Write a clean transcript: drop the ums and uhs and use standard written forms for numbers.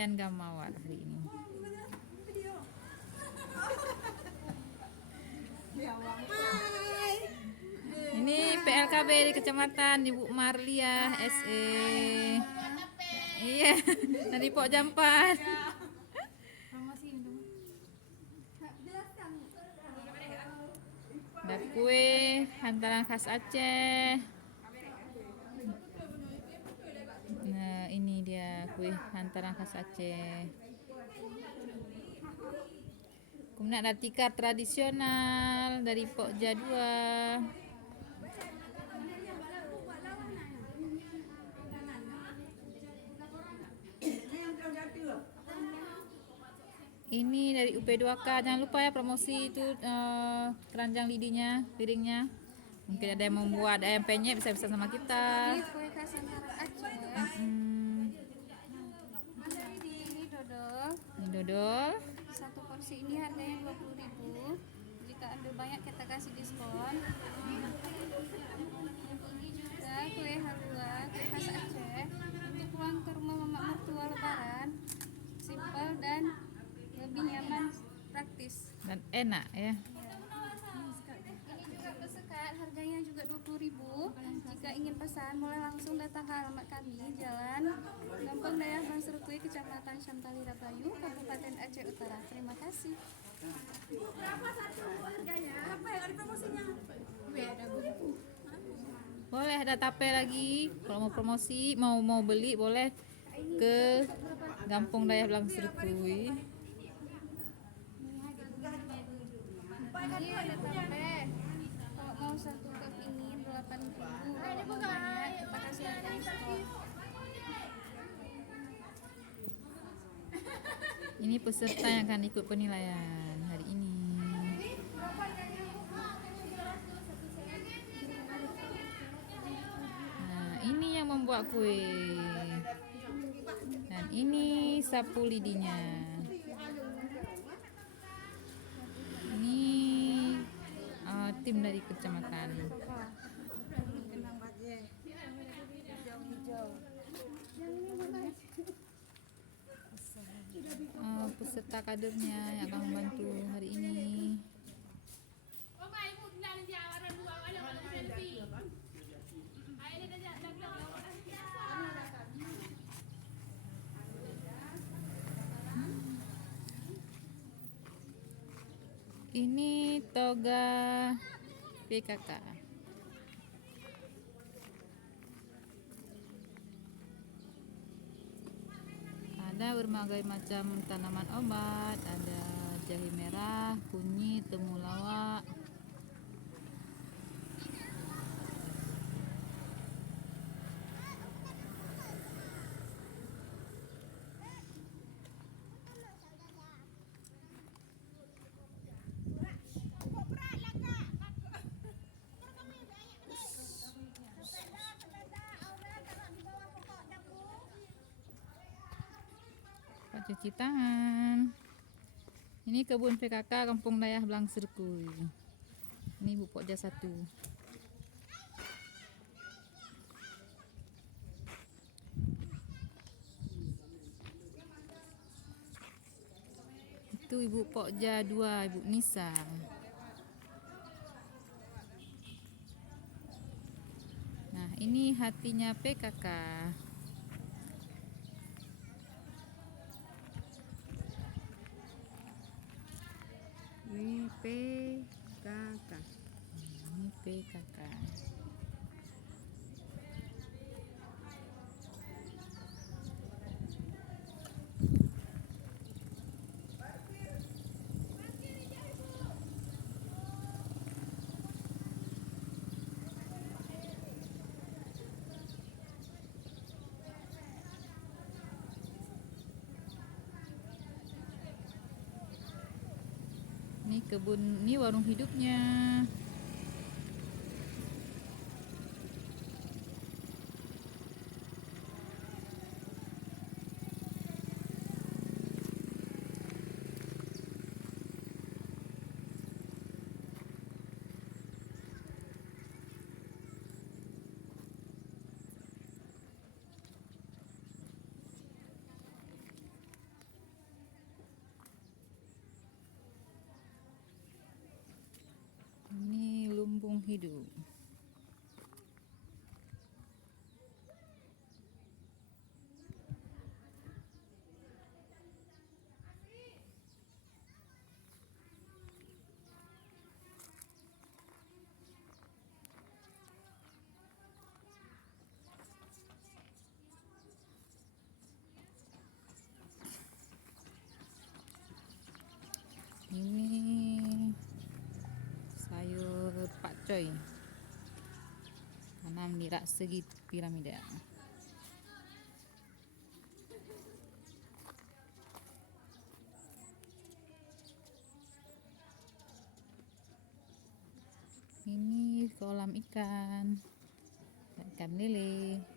lumayan gamawar hari ini. Ini PLKB di Kecamatan Ibu Marlia SE. Iya, dari Pok Jampan. Ada kue hantaran khas Aceh. Nah, ini dia kue hantaran khas Aceh. Kemudian ada tikar tradisional dari Pok Jadua. Ini dari UP2K. Jangan lupa ya promosi itu keranjang lidinya, piringnya. Mungkin ada yang membuat ayam penyet bisa sama kita. Ini kue khas hantaran Aceh. Ini dodol. Ini dodol. Satu porsi ini harganya 20.000. Jika ambil banyak kita kasih diskon. Ini juga kue halua, kue khas Aceh. Untuk pulang ke rumah mama mertua lebaran, simpel dan lebih nyaman, praktis Dan enak ya. Ini juga pesekat, harganya juga 20.000. Jika ingin pesan boleh langsung datang ke alamat kami, Jalan Gampong Dayah Bang Serukui, Kecamatan Shamtalira Bayu, Kabupaten Aceh Utara. Terima kasih. Berapa satu harganya? Apa yang ada promosinya? Ada buku. Boleh ada tape lagi. Kalau mau promosi, mau beli boleh ke Gampong Dayah Blang Serukui. Ini ada tape. Kalau mau satu cup ini 8.000. Kalau mau banyak kita kasih harga diskon. Ini peserta yang akan ikut penilaian hari ini. Nah, ini yang membuat kue. Dan ini sapu lidinya. Ini tim dari kecamatan. Peserta kadernya yang akan membantu hari ini. Ini toga PKK. Ada berbagai macam tanaman obat, ada jahe merah, kunyit, temulawak. Cuci tangan. Ini kebun PKK Kampung Dayah Blang Serukui. Ini Bu Pokja 1. Itu Ibu Pokja 2, Ibu Nisa. Nah, ini hatinya PKK. Ini PKK. Ini PKK. Ini kebun, ini warung hidupnya. hidup. Ini sayur pakcoy, tanam di rak segi piramida. Ini kolam ikan lele.